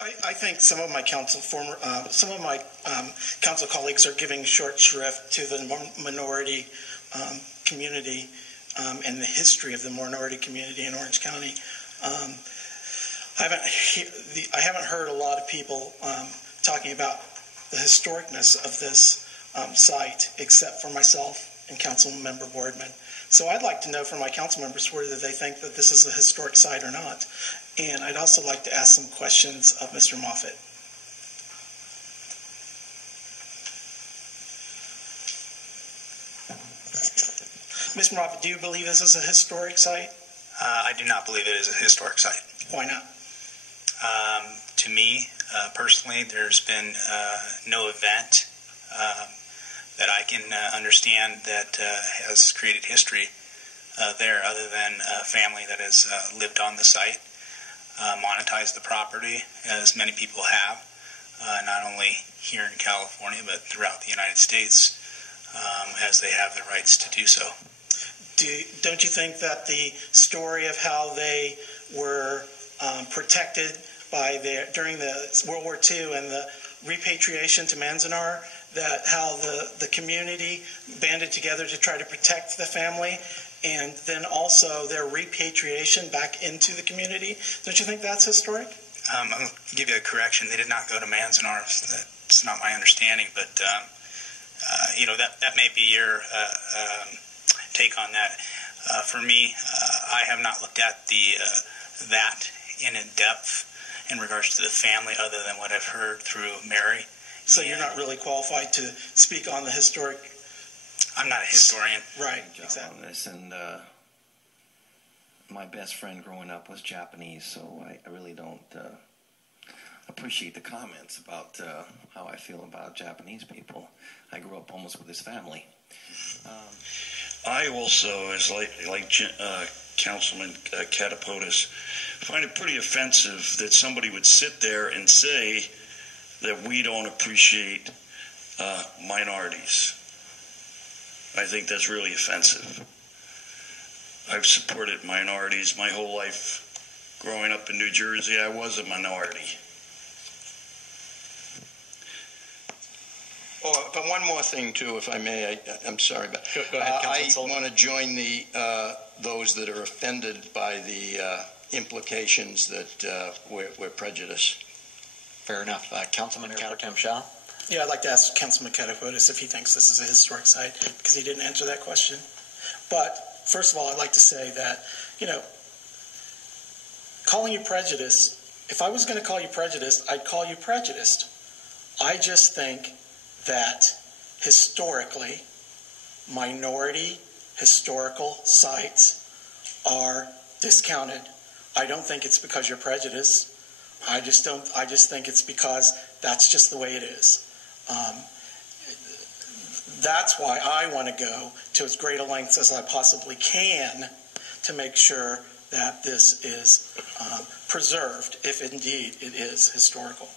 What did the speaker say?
I think some of my council colleagues are giving short shrift to the minority community and the history of the minority community in Orange County. I haven't heard a lot of people talking about the historicness of this site, except for myself and Councilmember Boardman. So I'd like to know from my council members whether they think that this is a historic site or not. And I'd also like to ask some questions of Mr. Moffitt. Mr. Moffitt, do you believe this is a historic site? I do not believe it is a historic site. Why not? To me, personally, there's been no event that I can understand that has created history there other than a family that has lived on the site, monetized the property, as many people have, not only here in California but throughout the United States, as they have the rights to do so. Don't you think that the story of how they were protected by during the World War II and the repatriation to Manzanar, that how the community banded together to try to protect the family, and then also their repatriation back into the community, don't you think that's historic? I'll give you a correction. They did not go to Manzanar. That's not my understanding, but that may be your take on that. For me, I have not looked at that in depth in regards to the family, other than what I've heard through Mary. So you're not really qualified to speak on the historic. I'm not a historian. Right, exactly. On this, and my best friend growing up was Japanese, so I really don't appreciate the comments about how I feel about Japanese people. I grew up almost with his family. I also, as like Councilman Katopodis, find it pretty offensive that somebody would sit there and say that we don't appreciate minorities. I think that's really offensive. I've supported minorities my whole life. Growing up in New Jersey, I was a minority. Oh, but one more thing, too, if I may. I'm sorry, but go ahead, I want to join those that are offended by the implications that we're prejudiced. Fair enough. Councilman Pro Tem Shaw? Yeah, I'd like to ask Councilman Katopodis if he thinks this is a historic site, because he didn't answer that question. But first of all, I'd like to say that, calling you prejudiced, if I was going to call you prejudiced, I'd call you prejudiced. I just think that historically, minority historical sites are discounted. I don't think it's because you're prejudiced. I just think it's because that's just the way it is. That's why I want to go to as great a lengths as I possibly can to make sure that this is preserved, if indeed it is historical.